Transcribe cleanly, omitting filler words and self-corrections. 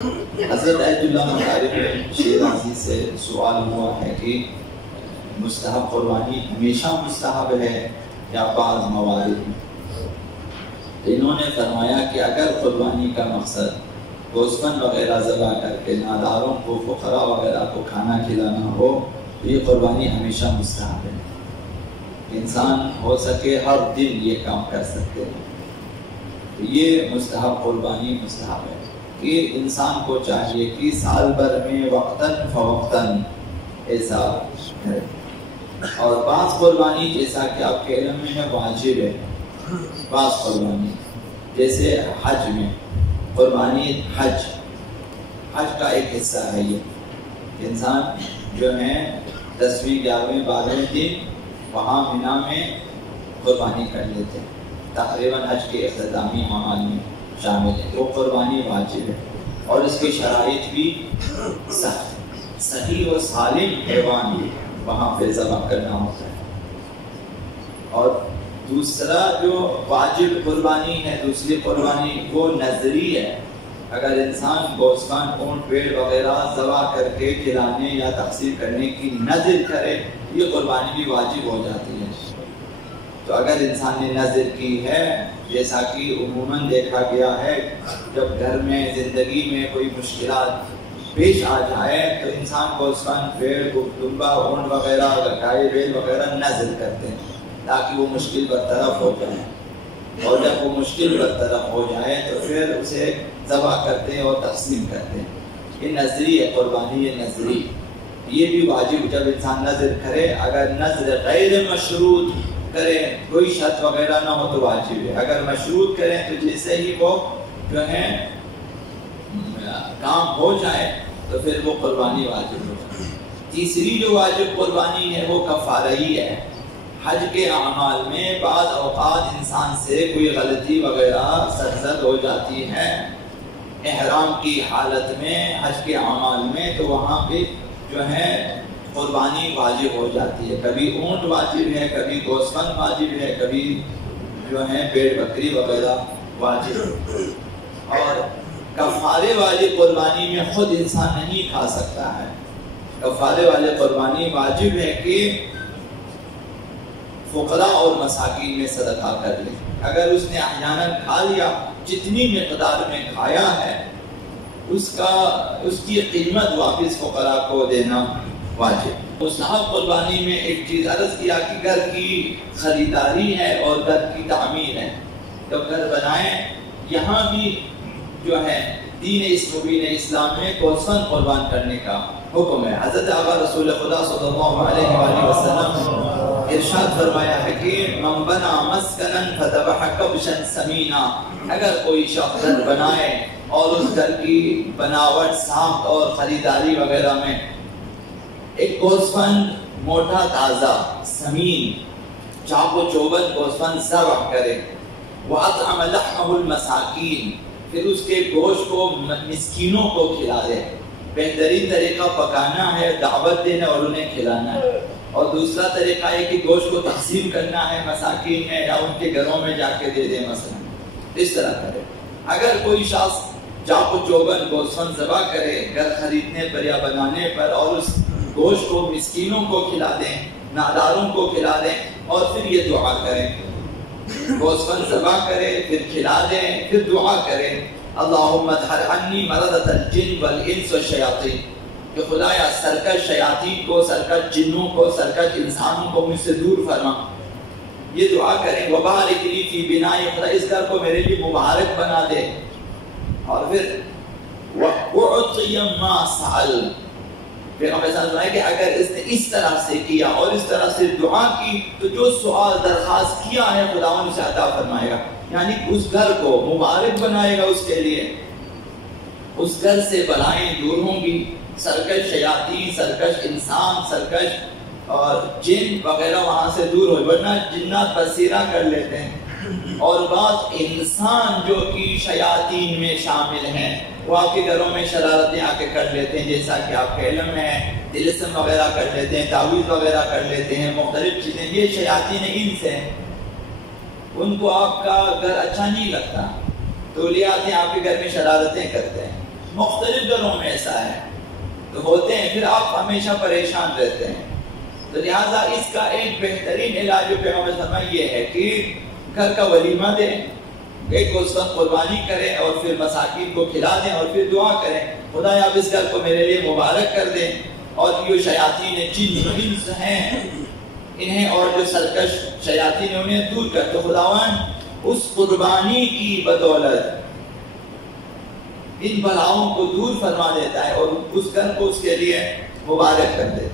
حضرت آیت اللہ مطالب شیرازی سے سوال ہوا ہے کہ مستحب قربانی ہمیشہ مستحب ہے یا بعض موارد میں؟ انہوں نے فرمایا کہ اگر قربانی کا مقصد گوسفند وغیرہ ذبح کر کے ناداروں کو، فقراء وغیرہ کو کھانا کھلانا ہو تو یہ قربانی ہمیشہ مستحب ہے۔ انسان ہو سکے ہر دن یہ کام کر سکتے ہیں، یہ مستحب قربانی مستحب ہے کہ انسان کو چاہیے کہ سال بھر میں وقتاً فوقتاً ایسا کرے۔ اور بعض قربانی جیسا کہ آپ کے علم میں ہے واجب ہے، بعض قربانی جیسے حج میں قربانی، حج کا ایک حصہ ہے یہ۔ انسان جو ہے 10ویں 11ویں 12ویں دن وہاں مینا میں قربانی کر لیتے ہیں، تقریباً حج کے اختتامی اعمال میں شامل ہے۔ وہ قربانی واجب ہے اور اس کی شرائط بھی سخت، صحیح و سالم حیوان بھی وہاں پہ ذبح کرنا ہوتا ہے۔ اور دوسرا جو واجب قربانی ہے، دوسری قربانی وہ نظری ہے۔ اگر انسان گوسفند، اونٹ، بھیڑ وغیرہ ذبح کر کے کھلانے یا تقسیم کرنے کی نظر کرے، یہ قربانی بھی واجب ہو جاتی ہے۔ تو اگر انسان نے نظر کی ہے، جیسا کہ عموماً دیکھا گیا ہے، جب گھر میں زندگی میں کوئی مشکلات پیش آ جائے تو انسان گوسفند، بھیڑ، دمبا، اونٹ وغیرہ، گائے، بیل وغیرہ نظر کرتے ہیں تاکہ وہ مشکل برطرف ہو جائے، اور جب وہ مشکل برطرف ہو جائے تو پھر اسے ذبح کرتے ہیں اور تقسیم کرتے ہیں۔ یہ نظری ہے قربانی، یہ نظری، یہ بھی واجب جب انسان نظر کرے۔ اگر نظر غیر مشروط کرے، کوئی شرط وغیرہ نہ ہو تو واجب ہے۔ اگر مشروط کریں تو جیسے ہی وہ جو ہے کام ہو جائے تو پھر وہ قربانی واجب ہو جائے۔ تیسری جو واجب قربانی ہے وہ کفارہی ہے۔ حج کے اعمال میں بعض اوقات انسان سے کوئی غلطی وغیرہ سرزد ہو جاتی ہے احرام کی حالت میں، حج کے اعمال میں، تو وہاں پہ جو ہے قربانی واجب ہو جاتی ہے۔ کبھی اونٹ واجب ہے، کبھی گوسفند واجب ہے، کبھی جو ہے بھیڑ بکری وغیرہ واجب ہے۔ اور کفارے والی قربانی میں خود انسان نہیں کھا سکتا ہے۔ کفارے والے قربانی واجب ہے کہ فقراء اور مساکین میں صدقہ کر لے۔ اگر اس نے احیاناً کھا لیا، جتنی مقدار میں کھایا ہے اس کی قیمت واپس فقراء کو دینا واجب۔ مستحب قربانی میں ایک چیز عرض کیا کہ گھر کی خریداری ہے اور گھر کی تعمیر ہے۔ جب گھر بنائیں، یہاں بھی جو ہے دین مبین اسلام میں گوسفند قربان کرنے کا حکم ہے۔ حضرت آقا رسول خدا صلی اللہ علیہ وآلہ وسلم ارشاد فرمایا ہے کہ من بنا مسکنا فذبح کبشا سمینا، اگر کوئی شخص گھر بنائے اور اس گھر کی بناوٹ، ساخت اور خریداری وغیرہ میں ایک گوسفند موٹا تازہ سمین چاق و چوبند گوسفند ذبح کرے، وَأَطْعَمَ لَحْمَهُ الْمَسَاكِينَ، پھر اس کے گوشت کو مسکینوں کو کھلا دے۔ بہترین طریقہ پکانا ہے، دعوت دینا اور انہیں کھلانا ہے، اور دوسرا طریقہ ہے کہ گوشت کو تقسیم کرنا ہے مساکین میں یا ان کے گھروں میں جا کے دے دے، مثلا اس طرح کرے۔ اگر کوئی شخص چاق و چوبند گوسفند ذبح کرے گھر خریدنے پر یا بنانے پر، اور اس گوشت کو مسکینوں کو کھلا دیں، ناداروں کو کھلا دیں، اور پھر یہ دعا کریں، گوسفند ذبح کرے، پھر کھلا دیں، پھر دعا کریں، اللہم ادھر عنی مردۃ الجن والانس والشیاطین، کہ خدایا سرکش شیاطین کو، سرکش جنوں کو، سرکش انسانوں کو مجھ سے دور فرما۔ یہ دعا کریں، وبارک لی فی بنائی، خدا اس گھر کو میرے لیے مبارک بنا دے۔ اور پھر وَأُعْطِيَ مَا سَأَلَ، پیغمبر صلی اللہ علیہ وسلم کہ اگر اس نے اس طرح سے کیا اور اس طرح سے دعا کی تو جو سوال درخواست کیا ہے خداوند اسے عطا فرمائے گا، یعنی اس گھر کو مبارک بنائے گا اس کے لیے۔ اس گھر سے بلائیں دور ہوں گی، سرکش شیاطین، سرکش انسان، سرکش اور جن وغیرہ وہاں سے دور ہو، ورنہ جنات بصیرہ کر لیتے ہیں، اور بعض انسان جو کہ شیاطین میں شامل ہیں وہ آپ کے گھروں میں شرارتیں آ کے کر لیتے ہیں، جیسا کہ آپ کے علم میں ہے، طلسم وغیرہ کر لیتے ہیں، تعویذ وغیرہ کر لیتے ہیں، مختلف چیزیں، یہ شیاطین انس ہیں۔ ان کو آپ کا گھر اچھا نہیں لگتا تو لے آتے ہیں، آپ کے گھر میں شرارتیں کرتے ہیں، مختلف گھروں میں ایسا ہے تو ہوتے ہیں، پھر آپ ہمیشہ پریشان رہتے ہیں. تو لہٰذا اس کا ایک بہترین علاج پیغمبر صلی اللہ علیہ وسلم یہ ہے کہ گھر کا ولیمہ دیں، ایک گوشت قربانی کریں اور پھر مساکین کو کھلا دیں اور پھر دعا کریں خدایا آپ اس گھر کو میرے لیے مبارک کر دیں، اور یہ شیاطین جن و انس ہیں انہیں اور جو سرکش شیاطین ہیں انہیں دور کر. تو خداوند اس قربانی کی بدولت ان بلاؤں کو دور فرما دیتا ہے اور اس گھر کو اس کے لیے مبارک کر دیتا ہے.